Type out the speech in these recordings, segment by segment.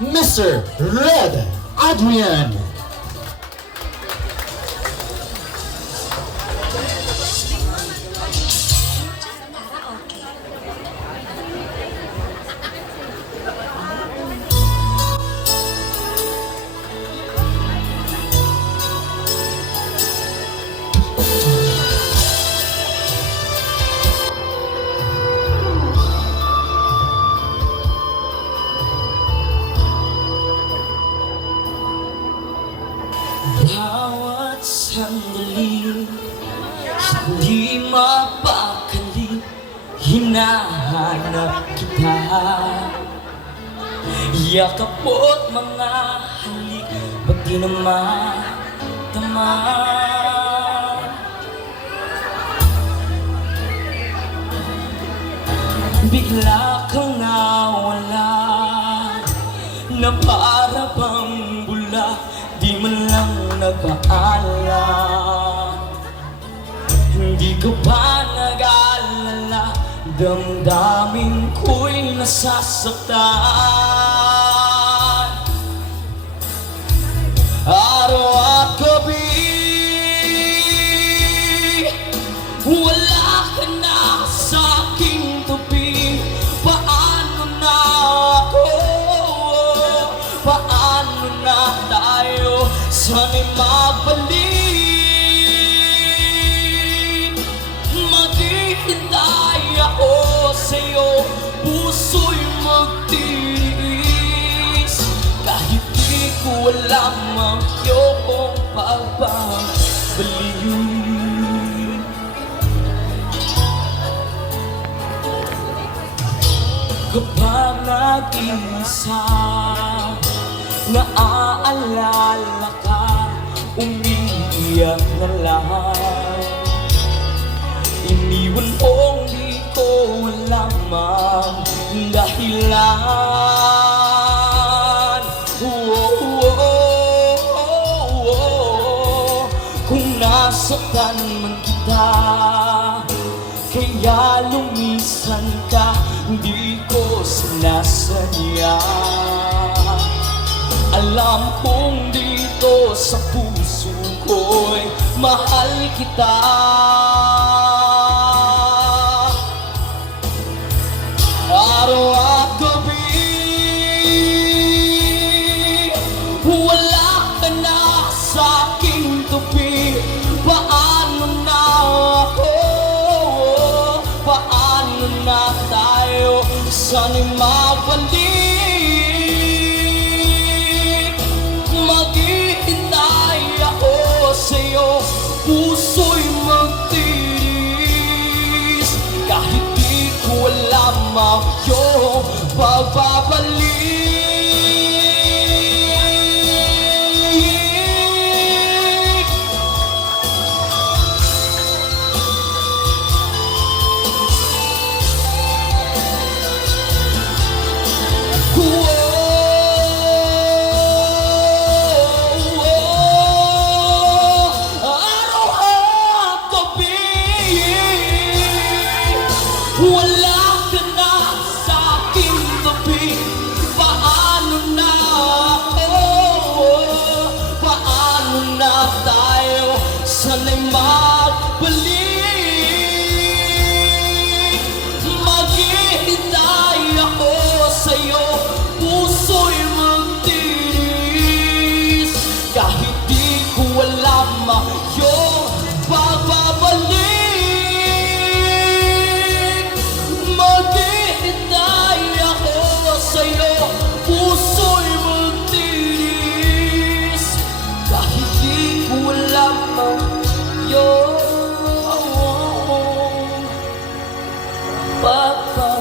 Mr. Red Adrian. Bawat sandali, hindi mapakali, hinahanap kita. Yakap mo't mga halik, ba't di naman tama? Bigla kang nawala, na para bang bula, di man lang nagpaalam. Hindi ko pa nag-aalala, damdamin ko'y nasasaktan. Araw at gabi, wala ka na sa'king tabi. Paano na ako? Paano na tayo? Sana'y magbalik. Maghihintay ako sa'yo, puso'y magtiis. Kahit di ko alam ang iyong pagbabalik. Kapag nag-isa, naaalala ka, umiiyak na lang. Iniwan mong di ko alam ang dahilan. Kung nasaktan man kita, kaya lumisan ka, hindi ko sinasadya. Alam kong dito sa puso ko'y mahal kita. Araw at gabi, wala ka na sa'king tabi. Paano na ako? Paano na tayo? Sana'y magbalik. Maghihintay ako sa'yo, puso'y magtiis. Kahit di ko alam ang iyong pagbabalik. Wala ka na sa'king tabi. Paano na ako? Paano na tayo? Sana'y magbalik. Maghihintay ako sa'yo, puso'y magtiis. Kahit di ko alam ang iyong pagbabalik. Maghihintay ako sa'yo, puso'y magtiis. Kahit di ko alam ang iyong pagbabalik.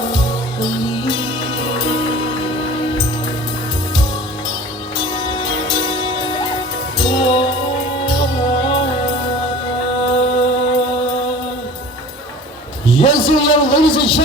Yes, we are, ladies and gentlemen.